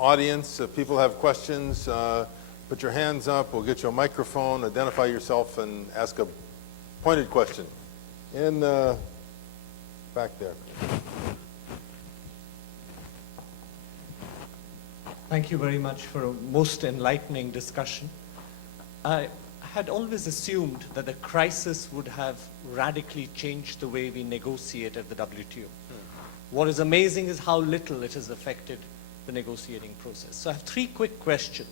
audience, if people have questions, put your hands up. We'll get you a microphone, identify yourself, and ask a pointed question. In back there. Thank you very much for a most enlightening discussion. I had always assumed that the crisis would have radically changed the way we negotiate at the WTO. What is amazing is how little it has affected the negotiating process. So I have three quick questions.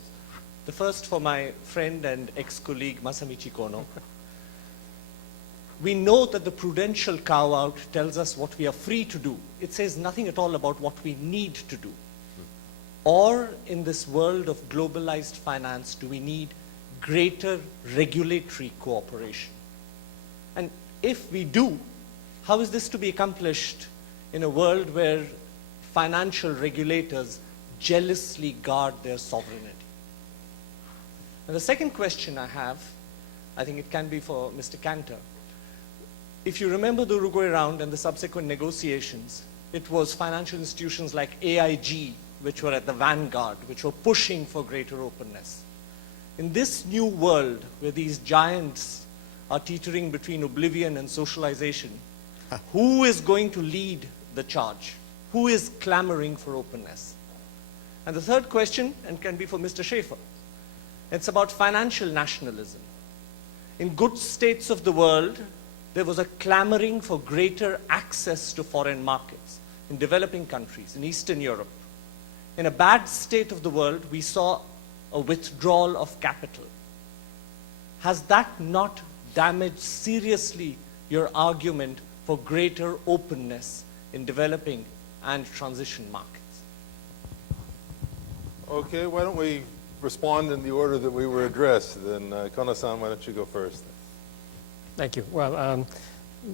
The first for my friend and ex-colleague Masamichi Kono. We know that the prudential carve-out tells us what we are free to do. It says nothing at all about what we need to do. Or in this world of globalized finance, do we need greater regulatory cooperation? And if we do, how is this to be accomplished in a world where financial regulators jealously guard their sovereignty? And the second question I have, I think it can be for Mr. Cantor. If you remember the Uruguay round and the subsequent negotiations, it was financial institutions like AIG which were at the vanguard, which were pushing for greater openness. In this new world where these giants are teetering between oblivion and socialization, who is going to lead the charge? Who is clamoring for openness? And the third question, and can be for Mr. Schaefer, it's about financial nationalism. In good states of the world, there was a clamoring for greater access to foreign markets in developing countries, in Eastern Europe. In a bad state of the world, we saw a withdrawal of capital. Has that not damaged seriously your argument for greater openness in developing and transition markets? Okay, why don't we respond in the order that we were addressed? Then, Kono-san, why don't you go first? Thank you. Well,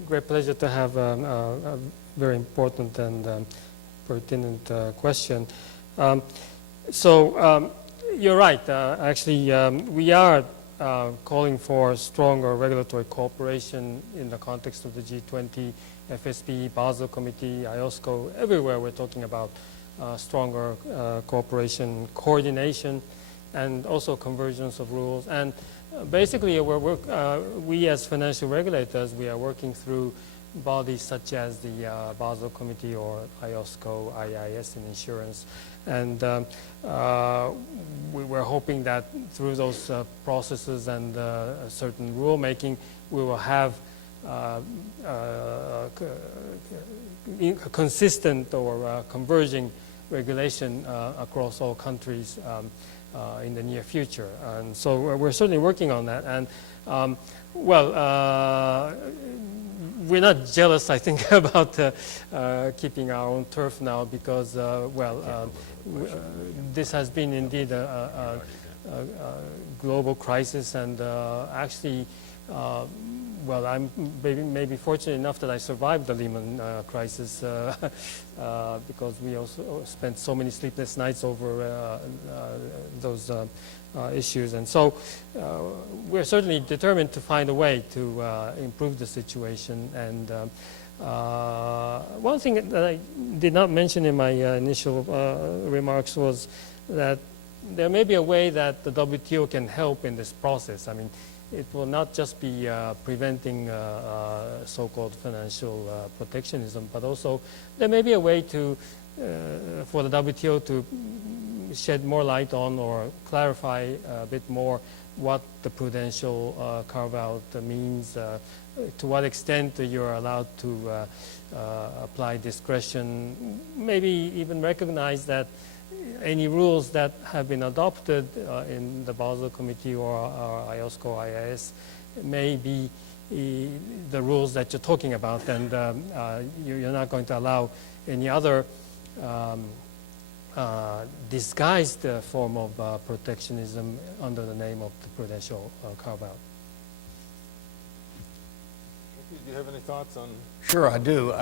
great pleasure to have a very important and pertinent question. You're right. Actually, we are calling for stronger regulatory cooperation in the context of the G20, FSB, Basel Committee, IOSCO. Everywhere we're talking about stronger cooperation, coordination, and also convergence of rules. And basically, we as financial regulators, we are working through bodies such as the Basel Committee or IOSCO, IIS in insurance. And we're hoping that through those processes and certain rulemaking, we will have consistent or converging regulation across all countries in the near future. And so we're certainly working on that. And we're not jealous, I think, about keeping our own turf now because, this has been indeed a global crisis, and actually, I'm maybe fortunate enough that I survived the Lehman crisis because we also spent so many sleepless nights over those issues. And so we're certainly determined to find a way to improve the situation. And one thing that I did not mention in my initial remarks was that there may be a way that the WTO can help in this process. I mean, it will not just be preventing so-called financial protectionism, but also there may be a way to for the WTO to shed more light on or clarify a bit more what the prudential carve-out means, to what extent you're allowed to apply discretion, maybe even recognize that any rules that have been adopted in the Basel Committee or IOSCO, IIS may be the rules that you're talking about, and you're not going to allow any other disguised form of protectionism under the name of the prudential carve-out. Do you have any thoughts on? Sure, I do.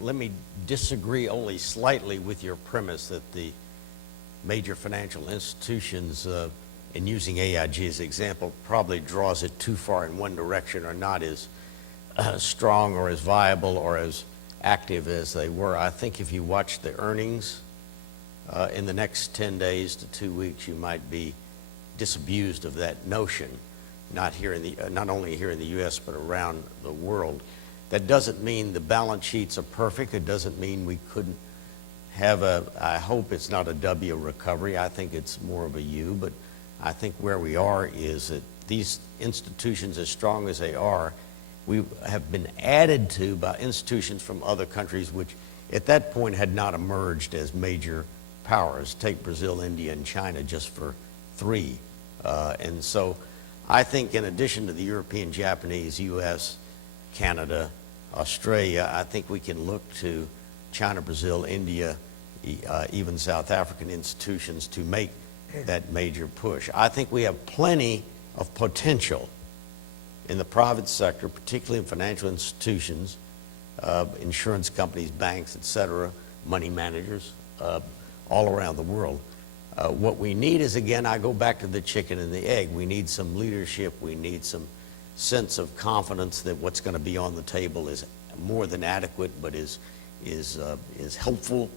Let me disagree only slightly with your premise that the major financial institutions, in using AIG as an example, probably draws it too far in one direction or not as strong or as viable or as active as they were. I think if you watch the earnings in the next 10 days to 2 weeks, you might be disabused of that notion, not only here in the U.S., but around the world. That doesn't mean the balance sheets are perfect. It doesn't mean we couldn't have I hope it's not a W recovery. I think it's more of a U, but I think where we are is that these institutions, as strong as they are, we have been added to by institutions from other countries which at that point had not emerged as major powers. Take Brazil, India, and China just for three. And so I think in addition to the European, Japanese, U.S., Canada, Australia, I think we can look to China, Brazil, India, even South African institutions to make that major push. I think we have plenty of potential in the private sector, particularly in financial institutions, insurance companies, banks, et cetera, money managers, all around the world. What we need is, again, I go back to the chicken and the egg. We need some leadership. We need some sense of confidence that what's going to be on the table is more than adequate, but is helpful.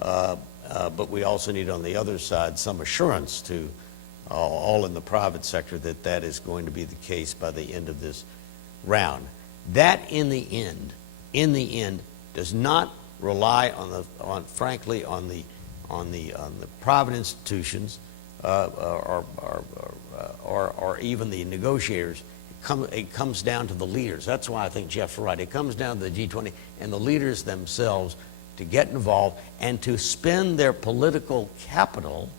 But we also need, on the other side, some assurance to all in the private sector that that is going to be the case by the end of this round. That, in the end, does not rely on frankly, on the private institutions or even the negotiators. It comes down to the leaders. That's why I think Jeff's right. It comes down to the G20 and the leaders themselves to get involved and to spend their political capital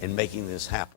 in making this happen.